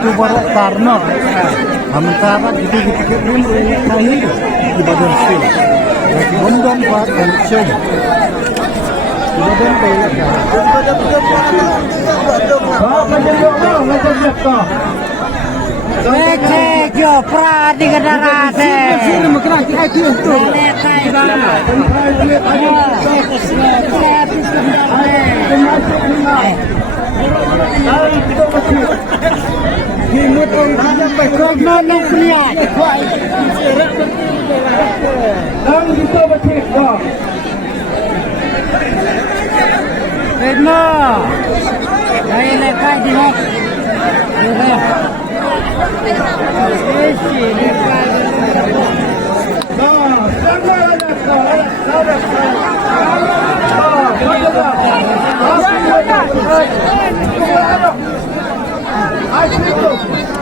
Itu baru karena sementara itu dulu lahir di badan sel. Bondon buat dan sel. Bondon pelak. Cek yo pradi kendaraan. Sini makan itu itu. Lekai bang. Himut orang sampai konon pria. Lang kita becek kok. Redno. Dari lekai di hok. Ayo